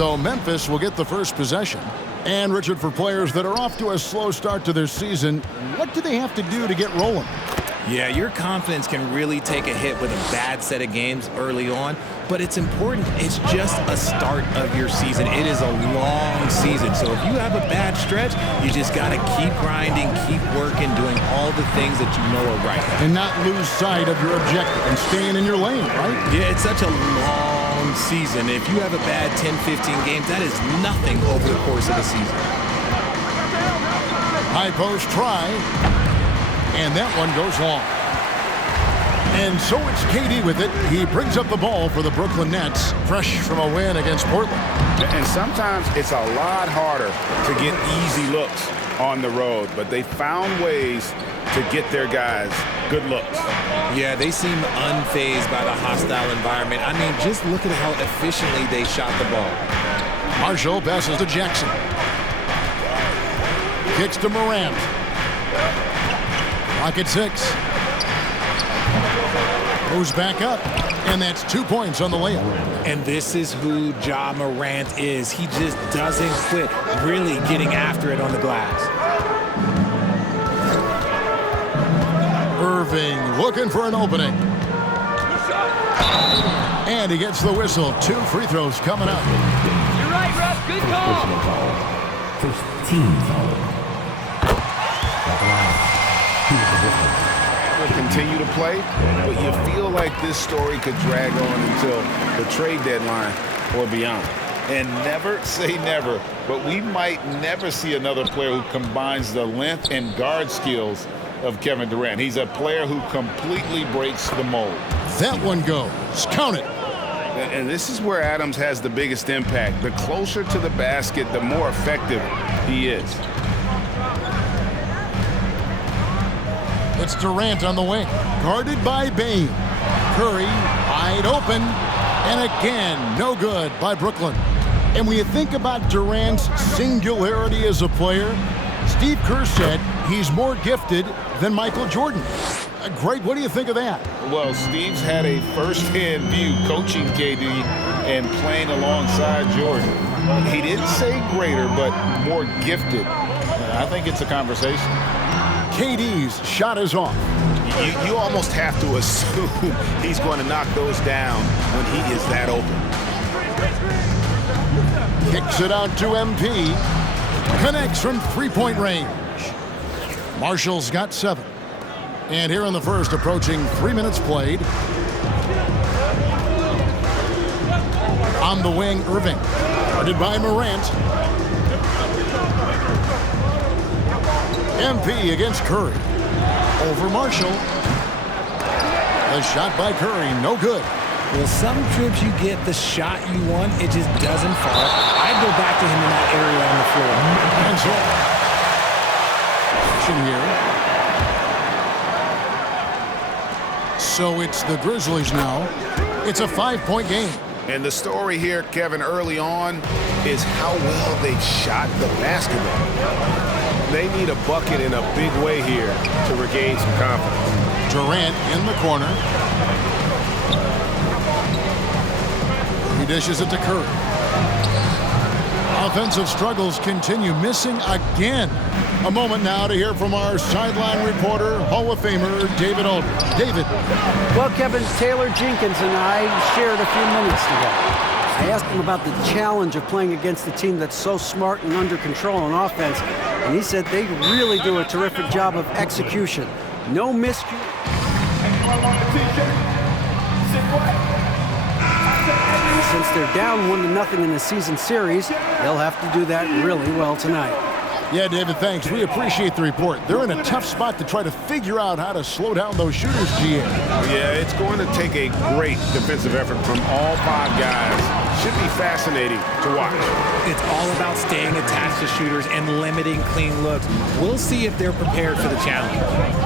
So Memphis will get the first possession. And, Richard, for players that are off to a slow start to their season, what do they have to do to get rolling? Yeah, your confidence can really take a hit with a bad set of games early on, but it's important. It's just a start of your season. It is a long season, so if you have a bad stretch, you just got to keep grinding, keep working, doing all the things that you know are right. And not lose sight of your objective and staying in your lane, right? Yeah, it's such a long season. If you have a bad 10, 15 games, that is nothing over the course of the season. High post try. And that one goes long. And so it's KD with it. He brings up the ball for the Brooklyn Nets, fresh from a win against Portland. And sometimes it's a lot harder to get easy looks on the road, but they found ways to get their guys good looks. Yeah, they seem unfazed by the hostile environment. I mean, just look at how efficiently they shot the ball. Marshall passes to Jackson. Kicks to Morant. Rocket 6. Goes back up. And that's 2 points on the layup. And this is who Ja Morant is. He just doesn't quit, really getting after it on the glass. Irving looking for an opening. And he gets the whistle. 2 free throws coming up. You're right, Russ. Good call. First team foul. Will continue to play, but you feel like this story could drag on until the trade deadline or beyond. And never say never, but we might never see another player who combines the length and guard skills of Kevin Durant. He's a player who completely breaks the mold. That one goes. Count it. And this is where Adams has the biggest impact. The closer to the basket, the more effective he is. It's Durant on the wing, guarded by Bane. Curry wide open, and again, no good by Brooklyn. And when you think about Durant's singularity as a player, Steve Kerr said he's more gifted than Michael Jordan. Greg, what do you think of that? Well, Steve's had a first-hand view coaching KD and playing alongside Jordan. He didn't say greater, but more gifted. I think it's a conversation. KD's shot is off. You almost have to assume he's going to knock those down when he is that open. Kicks it out to MP. Connects from three-point range. Marshall's got 7. And here in the first, approaching 3 minutes played. On the wing, Irving. Guarded by Morant. MP against Curry. Over Marshall. The shot by Curry, no good. Well, some trips you get the shot you want, it just doesn't fall. I'd go back to him in that area on the floor. And so, here. So it's the Grizzlies now. It's a 5-point game. And the story here, Kevin, early on is how well they've shot the basketball. They need a bucket in a big way here to regain some confidence. Durant in the corner. He dishes it to Curry. Offensive struggles continue, missing again. A moment now to hear from our sideline reporter, Hall of Famer David Aldridge. David. Well, Kevin, Taylor Jenkins and I shared a few minutes together. I asked him about the challenge of playing against a team that's so smart and under control on offense, and he said they really do a terrific job of execution. No miscue. Since they're down 1-0 in the season series, they'll have to do that really well tonight. Yeah, David, thanks. We appreciate the report. They're in a tough spot to try to figure out how to slow down those shooters, GA. Yeah, it's going to take a great defensive effort from all 5 guys. Should be fascinating to watch. It's all about staying attached to shooters and limiting clean looks. We'll see if they're prepared for the challenge.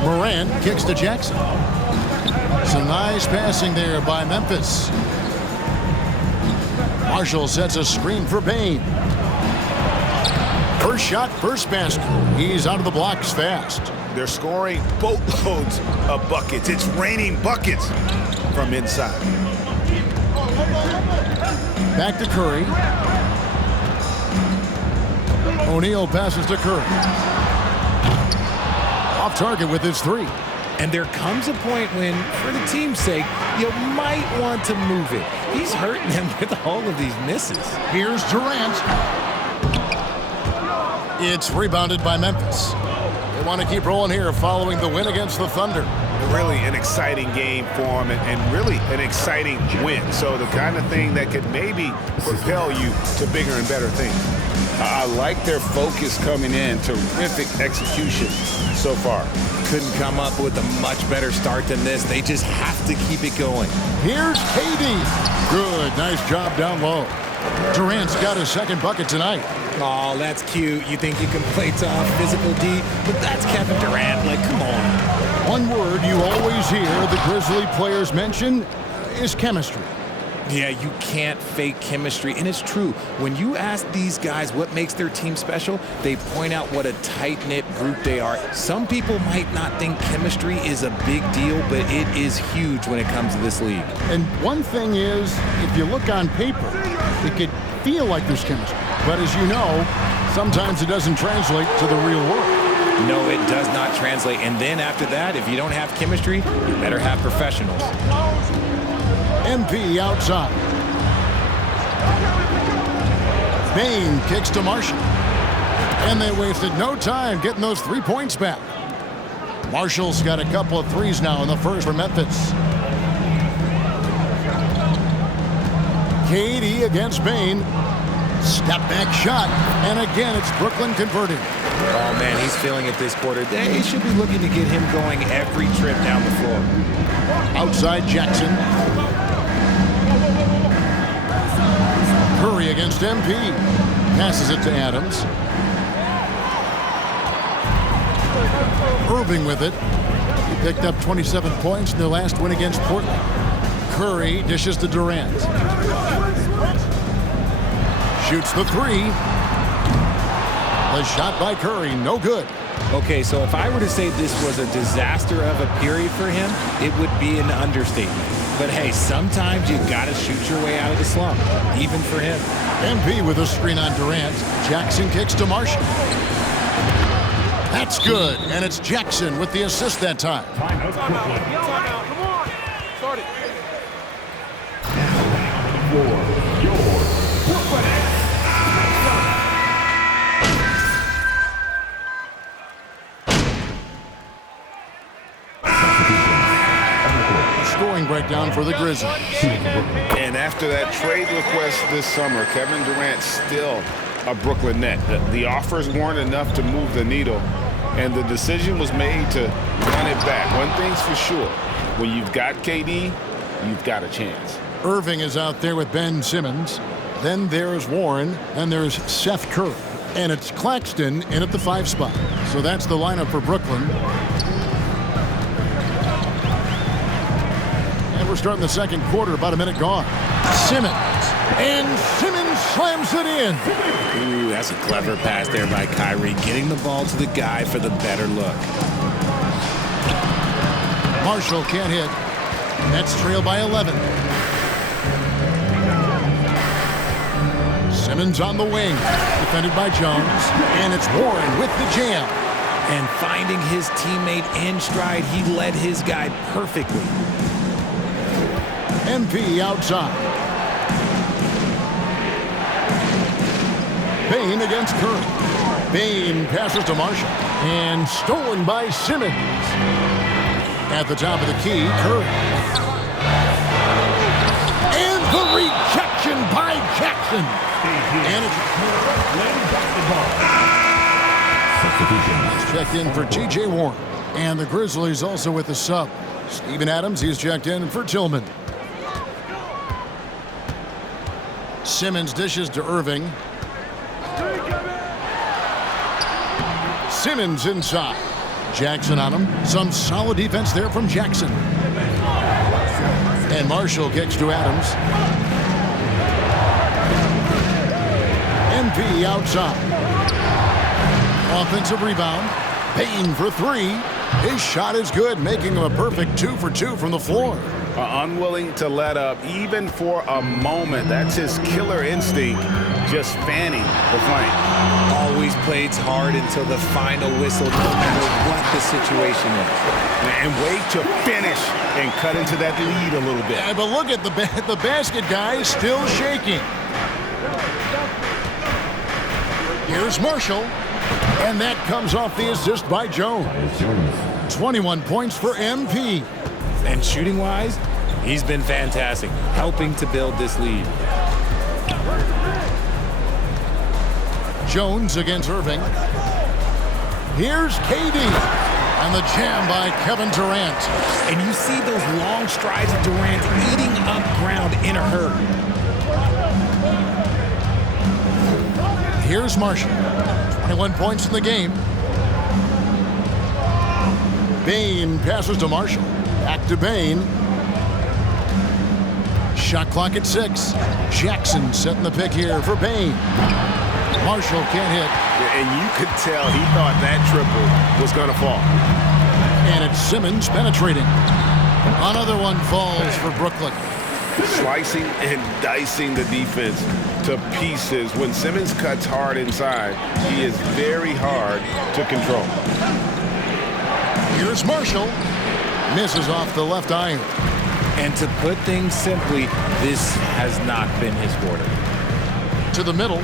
Morant kicks to Jackson. Some nice passing there by Memphis. Marshall sets a screen for Bane. First shot, first basket. He's out of the blocks fast. They're scoring boatloads of buckets. It's raining buckets from inside. Back to Curry. O'Neal passes to Curry. Off target with his three. And there comes a point when, for the team's sake, you might want to move it. He's hurting them with all of these misses. Here's Durant. It's rebounded by Memphis. They want to keep rolling here following the win against the Thunder. Really an exciting game for him and really an exciting win. So the kind of thing that could maybe propel you to bigger and better things. I like their focus coming in. Terrific execution so far. Couldn't come up with a much better start than this. They just have to keep it going. Here's KD. Good, nice job down low. Durant's got his second bucket tonight. Oh, that's cute. You think you can play tough, physical D, but that's Kevin Durant. Like, come on. One word you always hear the Grizzly players mention is chemistry. Yeah, you can't fake chemistry, and it's true. When you ask these guys what makes their team special, they point out what a tight-knit group they are. Some people might not think chemistry is a big deal, but it is huge when it comes to this league. And one thing is, if you look on paper, it could feel like there's chemistry. But as you know, sometimes it doesn't translate to the real world. No, it does not translate. And then after that, if you don't have chemistry, you better have professionals. MP outside. Bane kicks to Marshall. And they wasted no time getting those 3 points back. Marshall's got a couple of threes now in the first for Memphis. KD against Bane. Step back shot. And again, it's Brooklyn converting. Oh, man, he's feeling it this quarter. They should be looking to get him going every trip down the floor. Outside Jackson. Curry against MP. Passes it to Adams. Irving with it. He picked up 27 points in their last win against Portland. Curry dishes to Durant. Shoots the three. The shot by Curry, no good. Okay, so if I were to say this was a disaster of a period for him, it would be an understatement. But hey, sometimes you got to shoot your way out of the slump, even for him. MP with a screen on Durant. Jackson kicks to Marshall. That's good, and it's Jackson with the assist that time. Timeout, Brooklyn. Come on. Start it. For your Brooklyn. Scoring breakdown for the Grizzlies. And after that trade request this summer, Kevin Durant still a Brooklyn net. The offers weren't enough to move the needle, and the decision was made to run it back. One thing's for sure, when you've got KD, you've got a chance. Irving is out there with Ben Simmons. Then there's Warren. Then there's Seth Curry. And it's Claxton in at the 5 spot. So that's the lineup for Brooklyn. And we're starting the second quarter, about a minute gone. Simmons. And Simmons slams it in. Ooh, that's a clever pass there by Kyrie, getting the ball to the guy for the better look. Marshall can't hit. Nets trail by 11. Simmons on the wing, defended by Jones, and it's Warren with the jam. And finding his teammate in stride, he led his guy perfectly. MP outside. Bane against Curry. Bane passes to Marshall, and stolen by Simmons. At the top of the key, Curry. And the rejection by Jackson. And it's checked in for T.J. Warren. And the Grizzlies also with the sub. Steven Adams, he's checked in for Tillman. Simmons dishes to Irving. Simmons inside. Jackson on him. Some solid defense there from Jackson. And Marshall kicks to Adams. MP outside. Offensive rebound. Payne for 3. His shot is good, making him a perfect 2 for 2 from the floor. Unwilling to let up even for a moment. That's his killer instinct, just fanning the flame. All always plays hard until the final whistle, no matter what the situation is. And wait to finish and cut into that lead a little bit. Yeah, but look at the basket guy still shaking. Here's Marshall, and that comes off the assist by Jones. 21 points for MP. And shooting-wise, he's been fantastic, helping to build this lead. Jones against Irving. Here's KD. And the jam by Kevin Durant. And you see those long strides of Durant eating up ground in a hurry. Here's Marshall. 21 points in the game. Bain passes to Marshall. Back to Bain. Shot clock at 6. Jackson setting the pick here for Bain. Marshall can't hit. And you could tell he thought that triple was going to fall. And it's Simmons penetrating. Another one falls for Brooklyn. Slicing and dicing the defense to pieces. When Simmons cuts hard inside, he is very hard to control. Here's Marshall. Misses off the left iron. And to put things simply, this has not been his quarter. To the middle.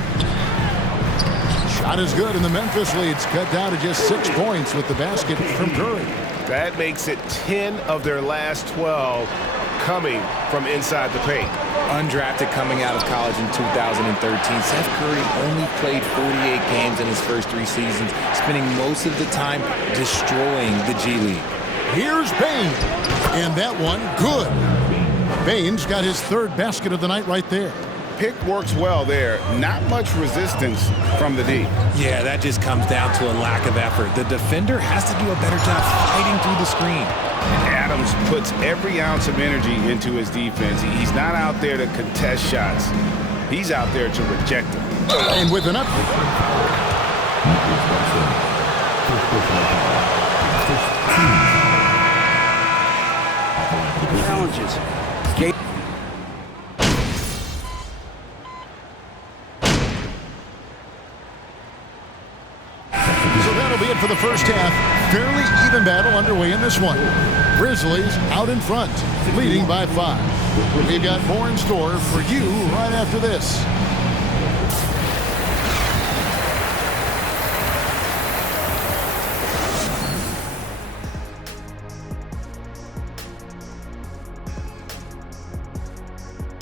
Shot is good, and the Memphis lead's cut down to just 6 points with the basket from Curry. That makes it 10 of their last 12 coming from inside the paint. Undrafted coming out of college in 2013, Seth Curry only played 48 games in his first 3 seasons, spending most of the time destroying the G League. Here's Bain, and that one good. Bain's got his 3rd basket of the night right there. Pick works well there. Not much resistance from the D. Yeah, that just comes down to a lack of effort. The defender has to do a better job fighting through the screen. Adams puts every ounce of energy into his defense. He's not out there to contest shots. He's out there to reject them. And with an up. Challenges. So that'll be it for the first half. Fairly even battle underway in this one. Grizzlies out in front, leading by 5. We've got more in store for you right after this.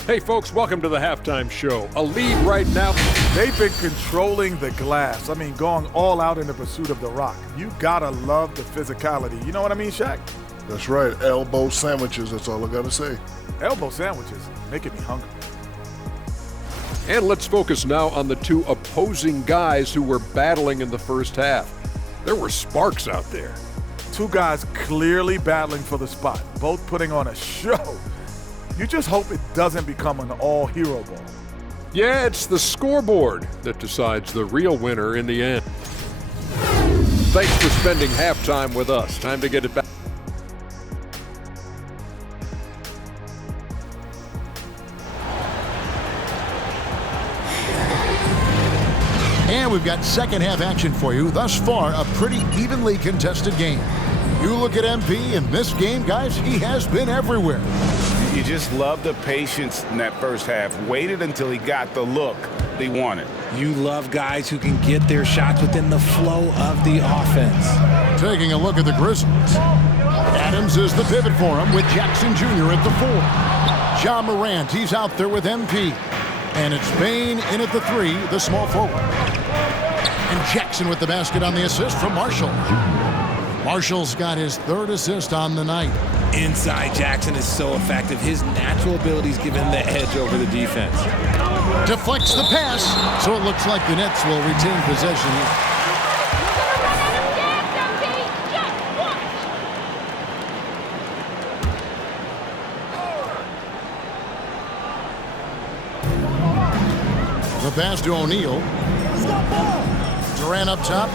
Hey folks, welcome to the halftime show. A lead right now. They've been controlling the glass. I mean, going all out in the pursuit of the rock. You gotta love the physicality. You know what I mean, Shaq? That's right. Elbow sandwiches. That's all I got to say. Elbow sandwiches making me hungry. And let's focus now on the 2 opposing guys who were battling in the first half. There were sparks out there. 2 guys clearly battling for the spot, both putting on a show. You just hope it doesn't become an all-hero ball. Yeah, it's the scoreboard that decides the real winner in the end. Thanks for spending halftime with us. Time to get it back. And we've got second half action for you. Thus far, a pretty evenly contested game. You look at MP in this game, guys, he has been everywhere. You just love the patience in that first half. Waited until he got the look they wanted. You love guys who can get their shots within the flow of the offense. Taking a look at the Grizzlies. Adams is the pivot for him with Jackson Jr. at the 4. Ja Morant, he's out there with MP. And it's Bain in at the 3, the small forward. And Jackson with the basket on the assist from Marshall. Marshall's got his 3rd assist on the night. Inside Jackson is so effective. His natural abilities give him the edge over the defense. Deflects the pass, so it looks like the Nets will retain possession. The pass to O'Neal. Durant up top.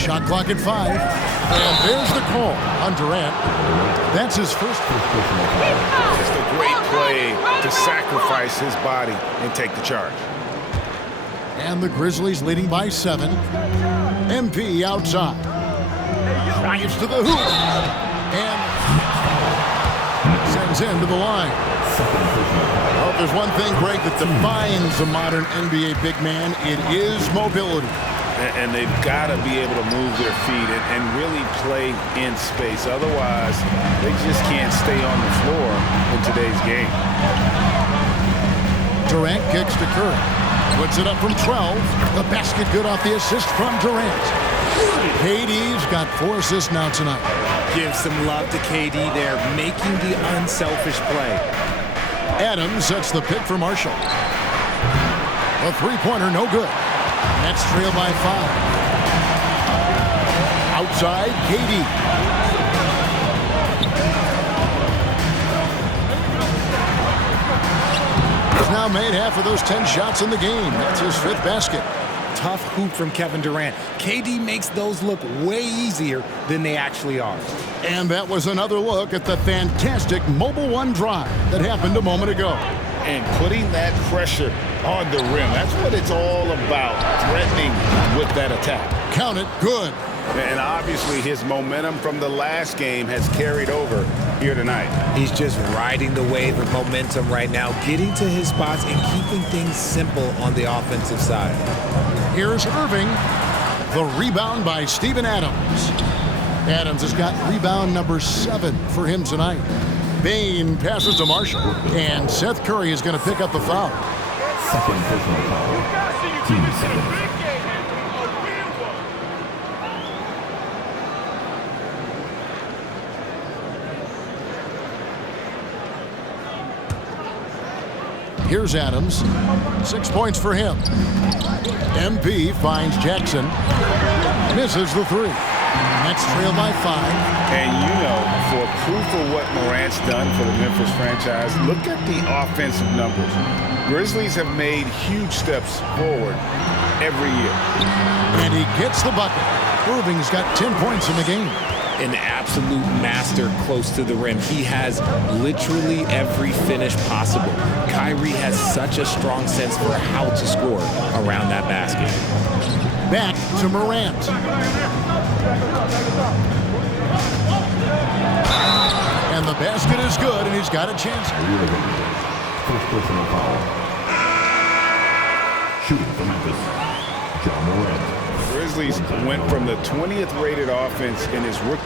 Shot clock at 5. And there's the call on Durant. That's his first. Just a great play to sacrifice his body and take the charge. And the Grizzlies leading by 7. MP outside. Drives to the hoop. And sends in to the line. Well, if there's one thing, Greg, that defines a modern NBA big man, it is mobility. And they've got to be able to move their feet and really play in space. Otherwise, they just can't stay on the floor in today's game. Durant kicks to Curry. Puts it up from 12. The basket good off the assist from Durant. KD's got 4 assists now tonight. Give some love to KD there, making the unselfish play. Adams sets the pick for Marshall. A three-pointer, no good. Nets trail by 5. Outside, KD. He's now made half of those 10 shots in the game. That's his 5th basket. Tough hoop from Kevin Durant. KD makes those look way easier than they actually are. And that was another look at the fantastic Mobile One drive that happened a moment ago. And putting that pressure on the rim. That's what it's all about, threatening with that attack. Count it, good. And obviously his momentum from the last game has carried over here tonight. He's just riding the wave of momentum right now, getting to his spots and keeping things simple on the offensive side. Here's Irving. The rebound by Steven Adams. Adams has got rebound number 7 for him tonight. Bain passes to Marshall, and Seth Curry is going to pick up the foul. Second personal foul. Team second. Here's Adams. 6 points for him. MP finds Jackson. Misses the 3. Nets trail by 5. And you know, for proof of what Morant's done for the Memphis franchise, look at the offensive numbers. Grizzlies have made huge steps forward every year. And he gets the bucket. Irving's got 10 points in the game. An absolute master close to the rim. He has literally every finish possible. Kyrie has such a strong sense for how to score around that basket. Back to Morant. And the basket is good, and he's got a chance. First personal foul. Shooting for Memphis, John Morant. Grizzlies went from the 20th rated offense in his rookie.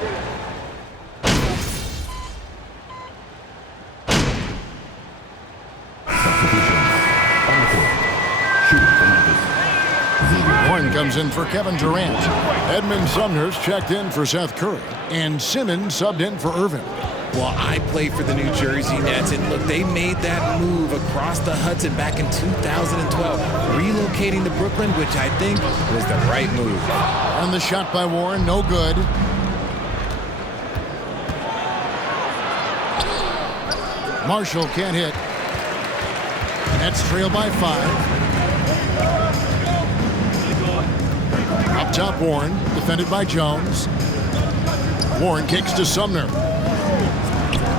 Substitutions on the court. Shooting for Memphis. Horn comes in for Kevin Durant. Edmund Sumner's checked in for Seth Curry. And Simmons subbed in for Irving. Well, I play for the New Jersey Nets, and look, they made that move across the Hudson back in 2012, relocating to Brooklyn, which I think was the right move. And the shot by Warren, no good. Marshall can't hit. Nets trail by 5. Up top, Warren, defended by Jones. Warren kicks to Sumner.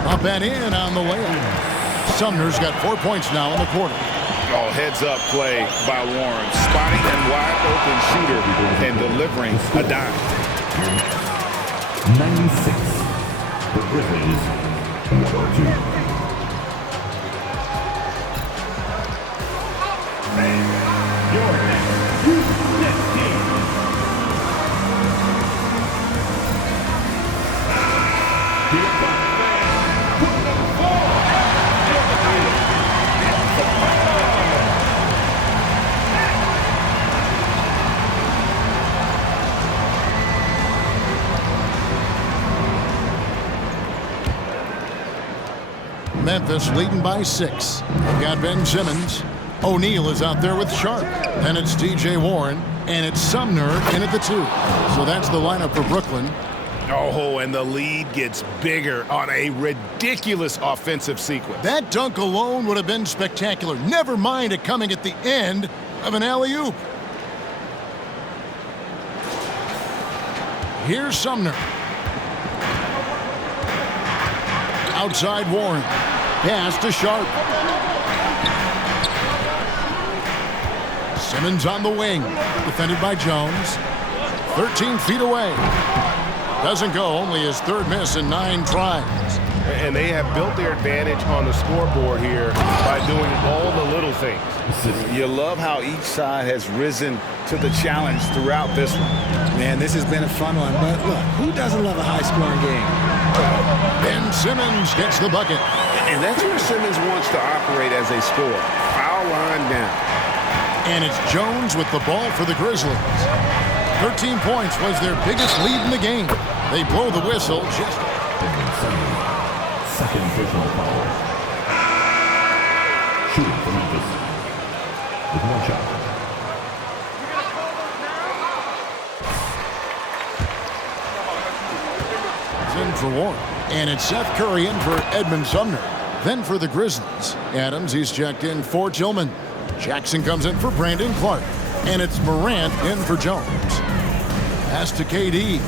Up and in on the layup. Sumner's got 4 points now in the quarter. Oh, heads-up play by Warren. Spotting a wide-open shooter and delivering a dime. 96. The Grizzlies, 102. Your next Houston Nets team. Memphis leading by 6. Got Ben Simmons. O'Neal is out there with Sharp. Then it's DJ Warren. And it's Sumner in at the 2. So that's the lineup for Brooklyn. Oh, and the lead gets bigger on a ridiculous offensive sequence. That dunk alone would have been spectacular. Never mind it coming at the end of an alley-oop. Here's Sumner. Outside Warren. Pass to Sharp. Simmons on the wing. Defended by Jones. 13 feet away. Doesn't go. Only his third miss in 9 tries. And they have built their advantage on the scoreboard here by doing all the little things. You love how each side has risen to the challenge throughout this one. Man, this has been a fun one, but look, who doesn't love a high-scoring game? Ben Simmons gets the bucket. And that's where Simmons wants to operate as a scorer. Foul line down. And it's Jones with the ball for the Grizzlies. 13 points was their biggest lead in the game. They blow the whistle just... Second personal foul. Shooting for Memphis with 1 shot. In for Warren. And it's Seth Curry in for Edmund Sumner. Then for the Grizzlies, Adams, he's checked in for Tillman. Jackson comes in for Brandon Clark. And it's Morant in for Jones. Pass to KD.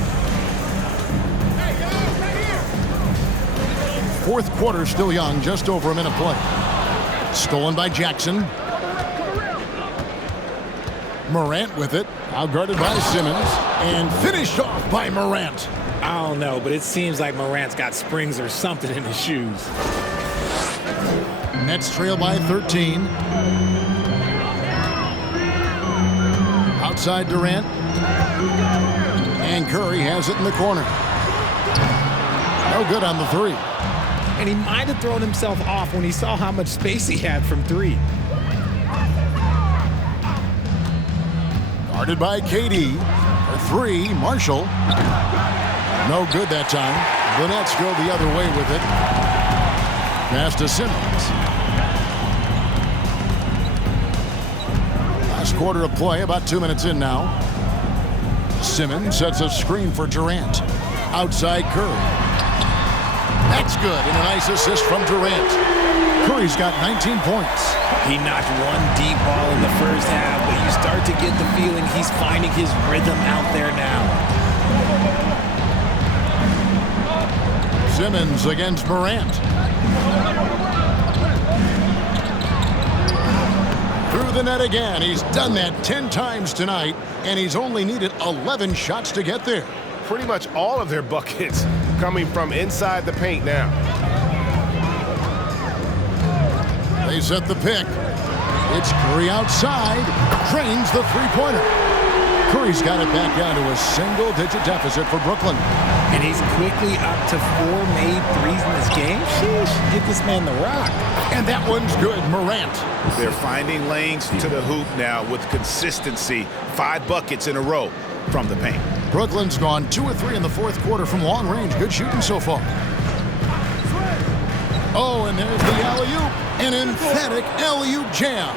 Fourth quarter still young, just over a minute play. Stolen by Jackson. Morant with it, outguarded by Simmons, and finished off by Morant. I don't know, but it seems like Morant's got springs or something in his shoes. Nets trail by 13. Outside Durant. And Curry has it in the corner. No good on the 3. And he might have thrown himself off when he saw how much space he had from 3. Guarded by KD. For 3, Marshall. No good that time. The Nets go the other way with it. Pass to Simmons. Last quarter of play, about 2 minutes in now. Simmons sets a screen for Durant. Outside Curry. That's good, and a nice assist from Durant. Curry's got 19 points. He knocked one deep ball in the first half, but you start to get the feeling he's finding his rhythm out there now. Simmons against Morant. Through the net again. He's done that 10 times tonight, and he's only needed 11 shots to get there. Pretty much all of their buckets coming from inside the paint now. They set the pick. It's Curry outside. Drains the three-pointer. Curry's got it back down to a single-digit deficit for Brooklyn. And he's quickly up to 4 made threes in this game. Sheesh, get this man the rock. And that one's good. Morant. They're finding lanes to the hoop now with consistency. 5 buckets in a row from the paint. Brooklyn's gone 2 of 3 in the fourth quarter from long range. Good shooting so far. Oh, and there's the alley-oop. An emphatic alley-oop jam.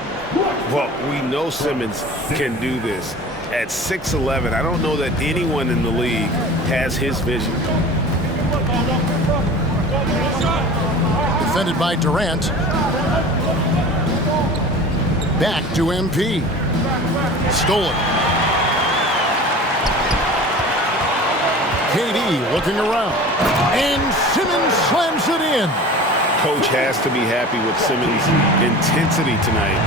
Well, we know Simmons can do this. At 6'11", I don't know that anyone in the league has his vision. Defended by Durant. Back to MP. Stolen. KD looking around. And Simmons slams it in. Coach has to be happy with Simmons' intensity tonight,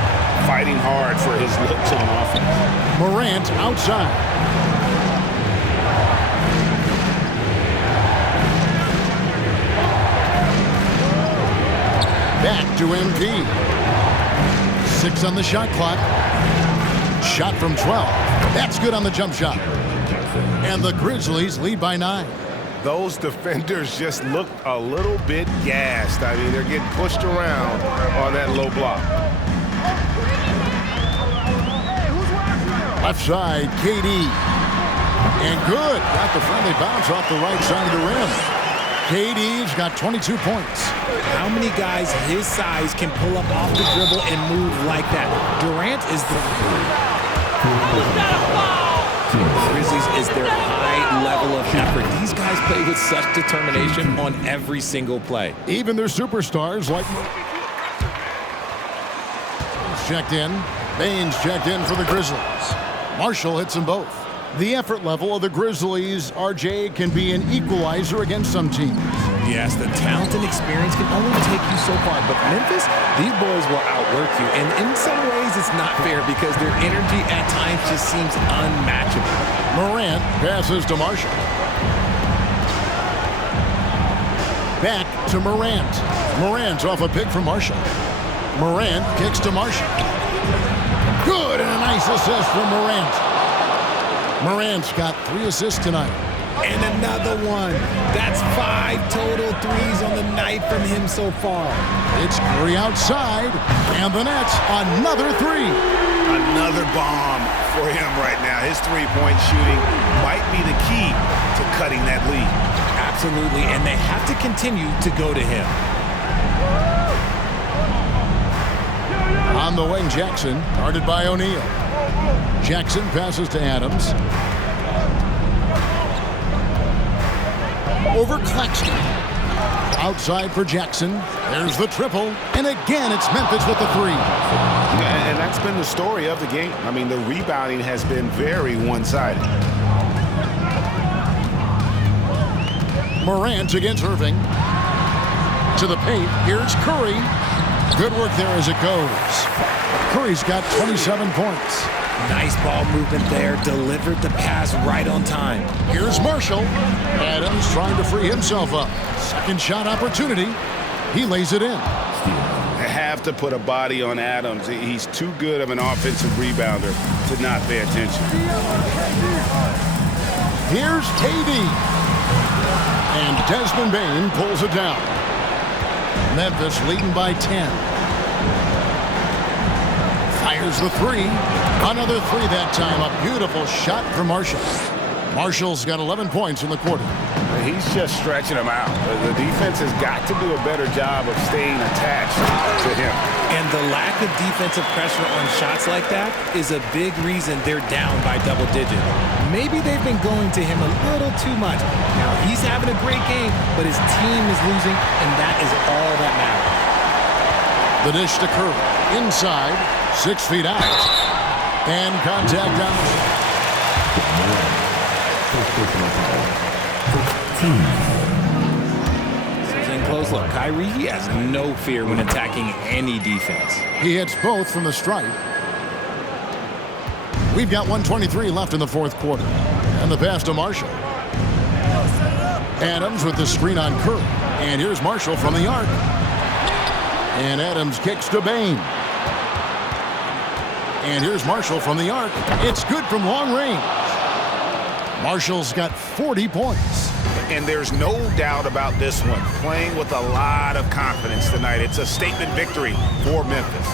fighting hard for his looks on offense. Morant outside. Back to MP. 6 on the shot clock. Shot from 12. That's good on the jump shot. And the Grizzlies lead by 9. Those defenders just looked a little bit gassed. I mean, they're getting pushed around on that low block. Left side, KD. And good. Got the friendly bounce off the right side of the rim. KD's got 22 points. How many guys his size can pull up off the dribble and move like that? Durant is the Grizzlies is their high level of effort. These guys play with such determination on every single play. Even their superstars like checked in. Baines checked in for the Grizzlies. Marshall hits them both. The effort level of the Grizzlies, RJ, can be an equalizer against some teams. Yes, the talent and experience can only take you so far, but Memphis, these boys will outwork you, and in some ways it's not fair because their energy at times just seems unmatchable. Morant passes to Marshall. Back to Morant. Morant's off a pick from Marshall. Morant kicks to Marshall. Good, and a nice assist from Morant. Morant's got 3 assists tonight. And another one. That's 5 total threes on the night from him so far. It's Curry outside, and the Nets another 3. Another bomb for him right now. His three-point shooting might be the key to cutting that lead. Absolutely, and they have to continue to go to him. On the wing, Jackson, guarded by O'Neal. Jackson passes to Adams. Over Claxton. Outside for Jackson. There's the triple. And again, it's Memphis with the 3. And that's been the story of the game. I mean, the rebounding has been very one-sided. Morant against Irving. To the paint. Here's Curry. Good work there as it goes. Curry's got 27 points. Nice ball movement there. Delivered the pass right on time. Here's Marshall. Adams trying to free himself up. Second shot opportunity. He lays it in. They have to put a body on Adams. He's too good of an offensive rebounder to not pay attention. Here's KD. And Desmond Bane pulls it down. Memphis leading by 10. Fires the 3. Another 3 that time. A beautiful shot from Marshall. Marshall's got 11 points in the quarter. He's just stretching them out. The defense has got to do a better job of staying attached to him. And the lack of defensive pressure on shots like that is a big reason they're down by double digits. Maybe they've been going to him a little too much. Now, he's having a great game, but his team is losing, and that is all that matters. The dish to Curry. Inside. 6 feet out. And contact on the This is in close look. Kyrie, he has no fear when attacking any defense. He hits both from the stripe. We've got 1:23 left in the fourth quarter. And the pass to Marshall. Adams with the screen on Curry. And here's Marshall from the arc. And Adams kicks to Bane. And here's Marshall from the arc. It's good from long range. Marshall's got 40 points. And there's no doubt about this one. Playing with a lot of confidence tonight. It's a statement victory for Memphis.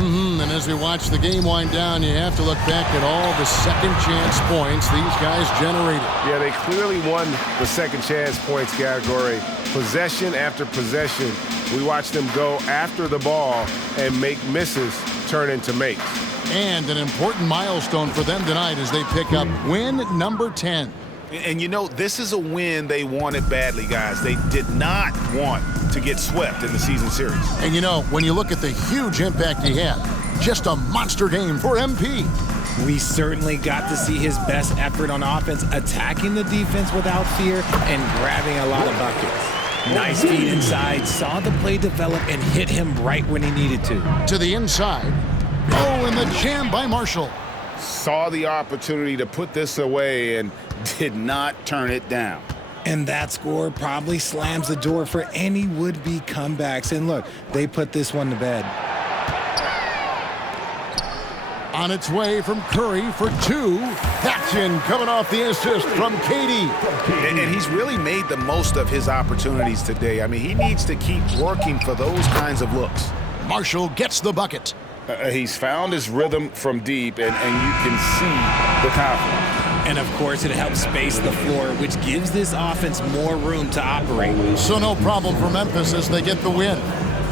And as we watch the game wind down, you have to look back at all the second chance points these guys generated. Yeah, they clearly won the second chance points category. Possession after possession, we watched them go after the ball and make misses turn into makes. And an important milestone for them tonight as they pick up win number 10. And you know, this is a win they wanted badly, guys. They did not want to get swept in the season series. And you know, when you look at the huge impact he had, just a monster game for MP. We certainly got to see his best effort on offense, attacking the defense without fear and grabbing a lot of buckets. Nice feed inside, saw the play develop and hit him right when he needed to. To the inside. Oh, and the jam by Marshall. Saw the opportunity to put this away and did not turn it down. And that score probably slams the door for any would-be comebacks. And look, they put this one to bed. On its way from Curry for 2. Action coming off the assist from KD. And he's really made the most of his opportunities today. I mean, he needs to keep working for those kinds of looks. Marshall gets the bucket. He's found his rhythm from deep, and you can see the confidence. And, of course, it helps space the floor, which gives this offense more room to operate. So no problem for Memphis as they get the win.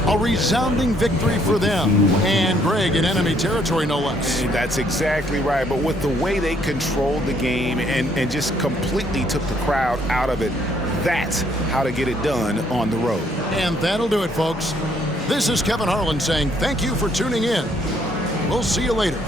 A resounding victory for them. And Greg in enemy territory, no less. That's exactly right. But with the way they controlled the game and just completely took the crowd out of it, that's how to get it done on the road. And that'll do it, folks. This is Kevin Harlan saying thank you for tuning in. We'll see you later.